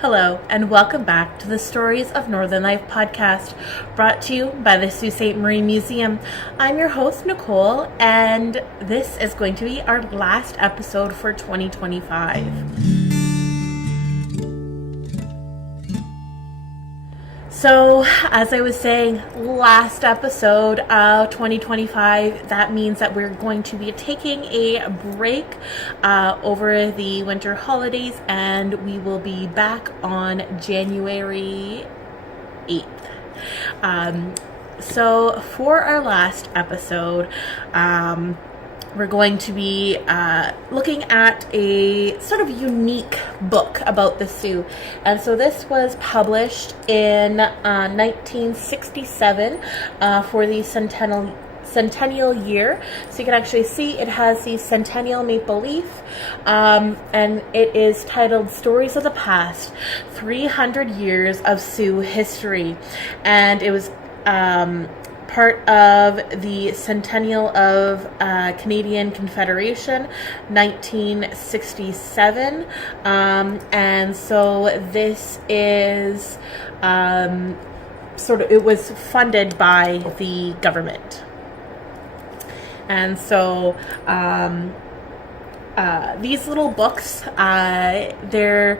Hello, and welcome back to the Stories of Northern Life podcast, brought to you by the Sault Ste. Marie Museum. I'm your host, Nicole, and this is going to be our last episode for 2025. So, as I was saying, last episode of 2025, that means that we're going to be taking a break over the winter holidays, and we will be back on January 8th. So, for our last episode, we're going to be looking at a sort of unique book about the Sioux. And so this was published in 1967 for the centennial year. So you can actually see it has the centennial maple leaf, and it is titled Stories of the Past, 300 Years of Sioux History. And it was part of the Centennial of Canadian Confederation, 1967. And so this is it was funded by the government. And so these little books, they're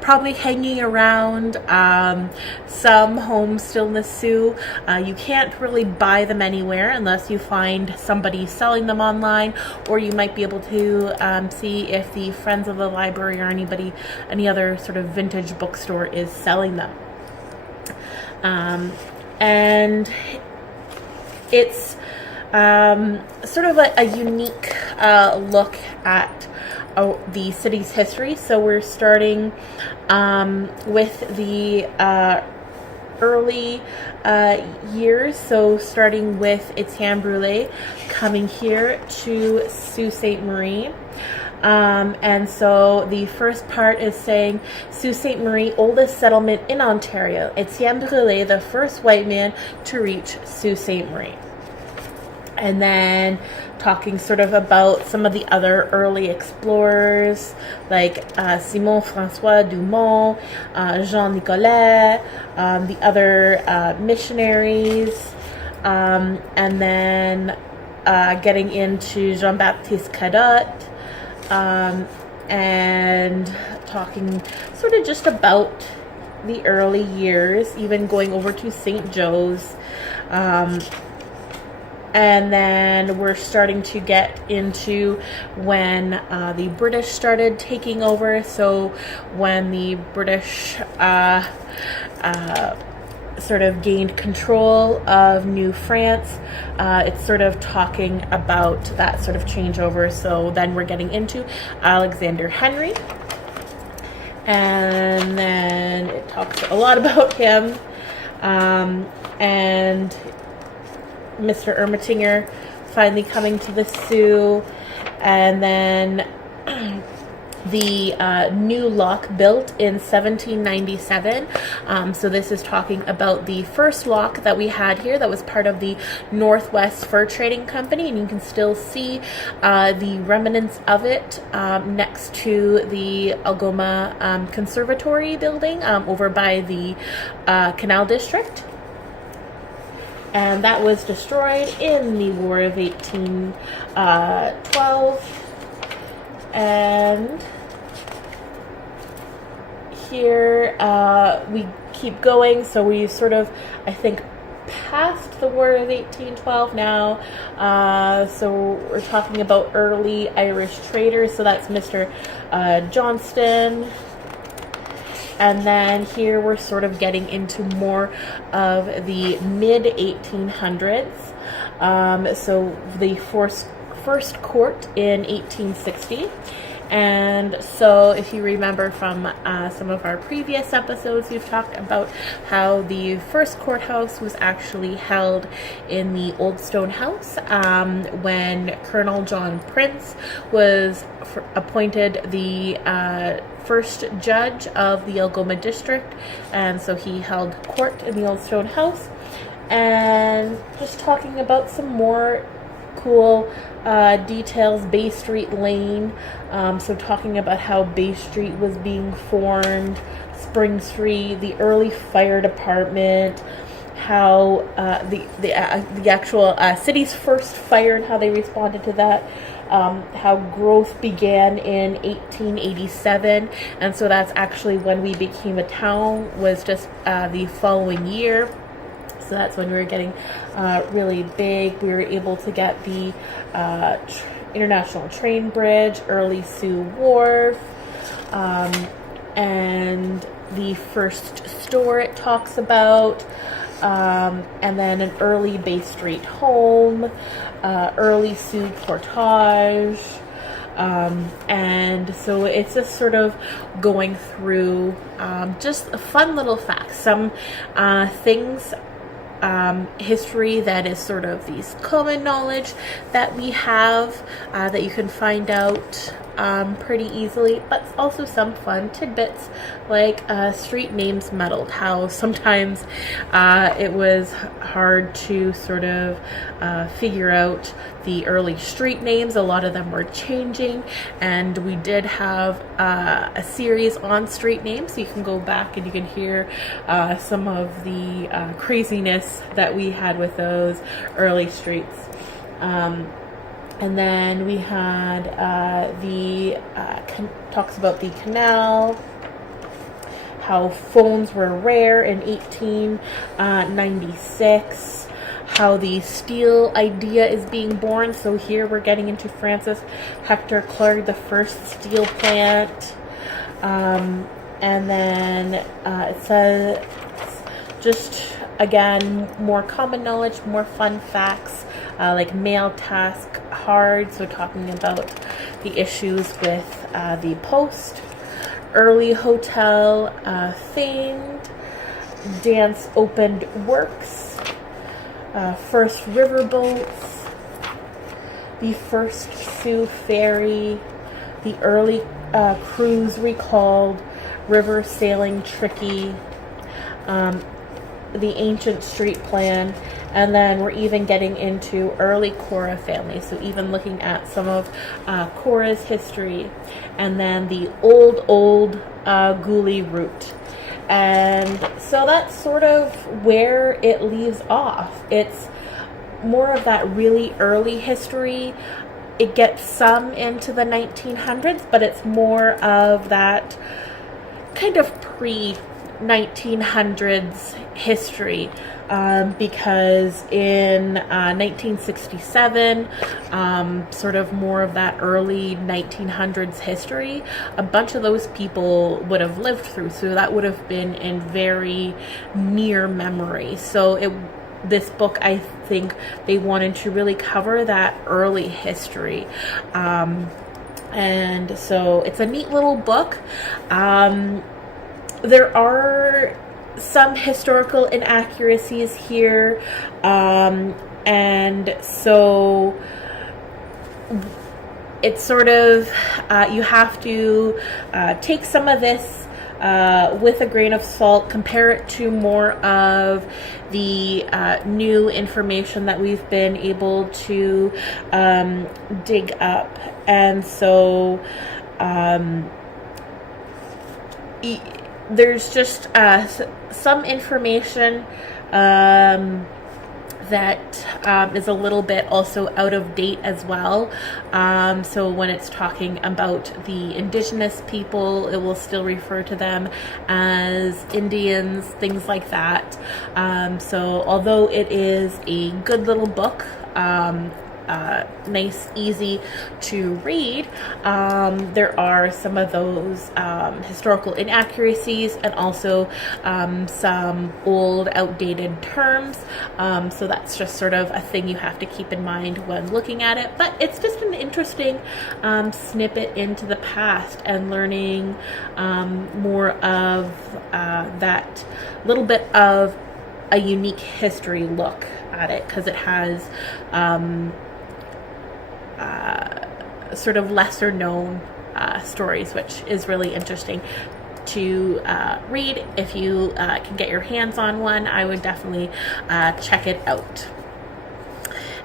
probably hanging around some homes still in the Sioux. You can't really buy them anywhere unless you find somebody selling them online, or you might be able to see if the Friends of the Library or any other sort of vintage bookstore is selling them. And it's sort of a unique look at the city's history. So we're starting with the early years. So starting with Etienne Brûlé coming here to Sault Ste. Marie. And so the first part is saying Sault Ste. Marie, oldest settlement in Ontario. Etienne Brûlé, the first white man to reach Sault Ste. Marie. And then talking sort of about some of the other early explorers, like Simon François Dumont, Jean Nicolet, the other missionaries, and then getting into Jean-Baptiste Cadotte, and talking sort of just about the early years, even going over to St. Joe's. And then we're starting to get into when the British started taking over. So when the British sort of gained control of New France, it's sort of talking about that sort of changeover. So then we're getting into Alexander Henry. And then it talks a lot about him. And Mr. Ermatinger finally coming to the Sioux, and then the new lock built in 1797. So this is talking about the first lock that we had here that was part of the Northwest Fur Trading Company, and you can still see the remnants of it next to the Algoma Conservatory building over by the Canal District. And that was destroyed in the War of 1812. And here we keep going. So we sort of, I think, past the War of 1812 now. So we're talking about early Irish traders. So that's Mr. Johnston. And then here we're sort of getting into more of the mid-1800s. So the first court in 1860. And so if you remember from some of our previous episodes, we've talked about how the first courthouse was actually held in the Old Stone House when Colonel John Prince was appointed the first judge of the Algoma District, and so he held court in the Old Stone House. And just talking about some more cool details, Bay Street Lane, so talking about how Bay Street was being formed, Spring Street, the early fire department, how the actual city's first fire and how they responded to that, how growth began in 1887, and so that's actually when we became a town, was just the following year. So that's when we were getting really big. We were able to get the International Train Bridge, early Sioux Wharf, and the first store it talks about, and then an early Bay Street home, early Sioux Portage, and so it's just sort of going through just fun little facts, some things, history that is sort of these common knowledge that we have that you can find out pretty easily, but also some fun tidbits like street names muddled, how sometimes it was hard to sort of figure out the early street names. A lot of them were changing, and we did have a series on street names, so you can go back and you can hear some of the craziness that we had with those early streets. And then we had talks about the canal, how phones were rare in 1896, how the steel idea is being born. So here we're getting into Francis Hector Clark, the first steel plant. And then it says just, again, more common knowledge, more fun facts, like mail task hard, so talking about the issues with the post, early hotel famed, dance opened works, first riverboats, the first Sioux ferry, the early cruise recalled, river sailing tricky, the ancient street plan, and then we're even getting into early Cora family, so even looking at some of Cora's history, and then the old Gully route. And so that's sort of where it leaves off. It's more of that really early history. It gets some into the 1900s, but it's more of that kind of pre-1900s history, because in 1967, sort of more of that early 1900s history, a bunch of those people would have lived through, so that would have been in very near memory. So this book, I think they wanted to really cover that early history. And so it's a neat little book. There are some historical inaccuracies here, and so it's sort of, you have to take some of this with a grain of salt, compare it to more of the new information that we've been able to dig up. And so there's just some information that is a little bit also out of date as well. So when it's talking about the indigenous people, it will still refer to them as Indians, things like that. So although it is a good little book, nice, easy to read, there are some of those historical inaccuracies, and also some old, outdated terms. So that's just sort of a thing you have to keep in mind when looking at it. But it's just an interesting snippet into the past, and learning more of that little bit of a unique history look at it, because it has sort of lesser known stories, which is really interesting to read. If you can get your hands on one, I would definitely check it out.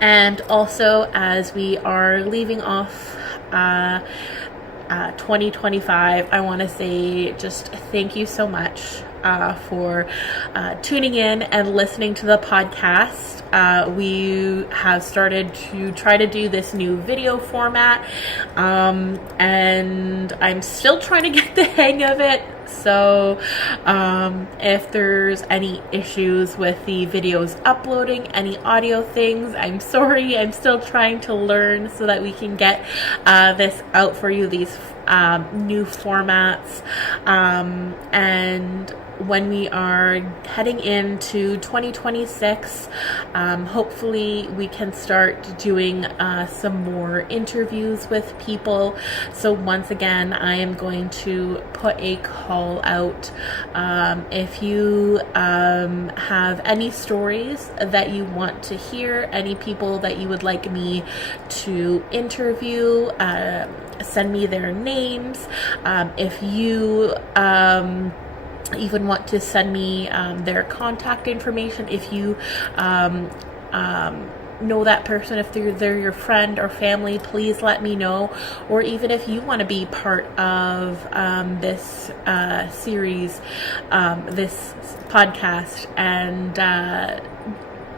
And also, as we are leaving off 2025, I want to say just thank you so much for tuning in and listening to the podcast. We have started to try to do this new video format, and I'm still trying to get the hang of it. So if there's any issues with the videos uploading, any audio things, I'm sorry. I'm still trying to learn so that we can get this out for you, these new formats. And when we are heading into 2026, hopefully we can start doing some more interviews with people. So once again, I am going to put a call out. If you have any stories that you want to hear, any people that you would like me to interview, send me their names. If you even want to send me their contact information, if you know that person, if they're your friend or family, please let me know. Or even if you want to be part of this series, this podcast, and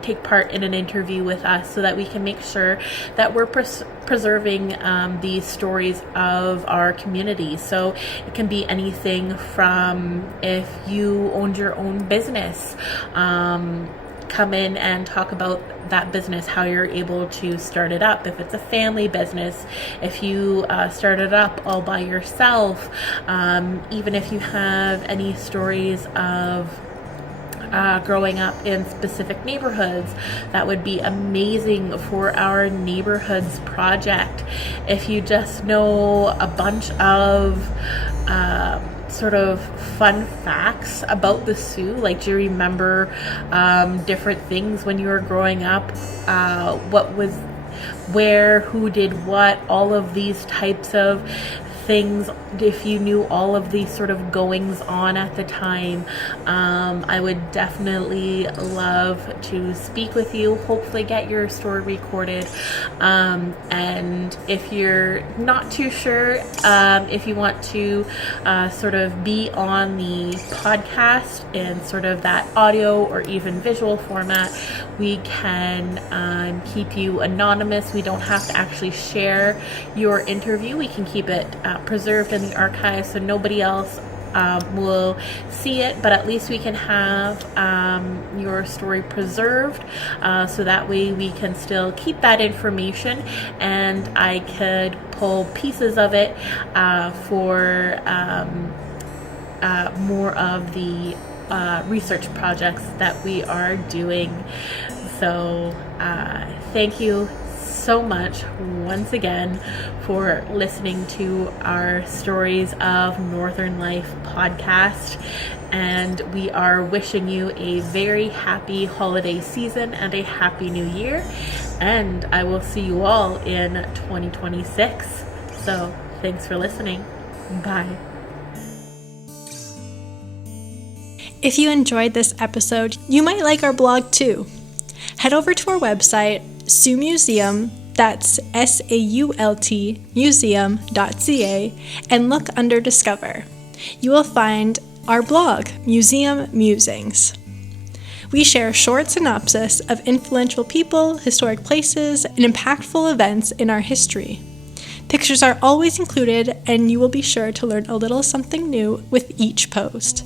take part in an interview with us, so that we can make sure that we're preserving these stories of our community. So it can be anything from, if you owned your own business, come in and talk about that business, how you're able to start it up. If it's a family business, if you started up all by yourself, even if you have any stories of growing up in specific neighborhoods, that would be amazing for our neighborhoods project. If you just know a bunch of sort of fun facts about the Sioux, like, do you remember different things when you were growing up, what was where, who did what, all of these types of things. If you knew all of these sort of goings on at the time, I would definitely love to speak with you, hopefully get your story recorded. And if you're not too sure, if you want to sort of be on the podcast in sort of that audio or even visual format, we can keep you anonymous. We don't have to actually share your interview. We can keep it preserved in the archive so nobody else will see it, but at least we can have your story preserved, so that way we can still keep that information, and I could pull pieces of it for more of the research projects that we are doing. So thank you so much once again for listening to our Stories of Northern Life podcast, and we are wishing you a very happy holiday season and a happy new year, and I will see you all in 2026. So thanks for listening. Bye. If you enjoyed this episode, you might like our blog too. Head over to our website, Sault Museum, that's SAULT museum.ca, and look under Discover. You will find our blog, Museum Musings. We share a short synopsis of influential people, historic places, and impactful events in our history. Pictures are always included, and you will be sure to learn a little something new with each post.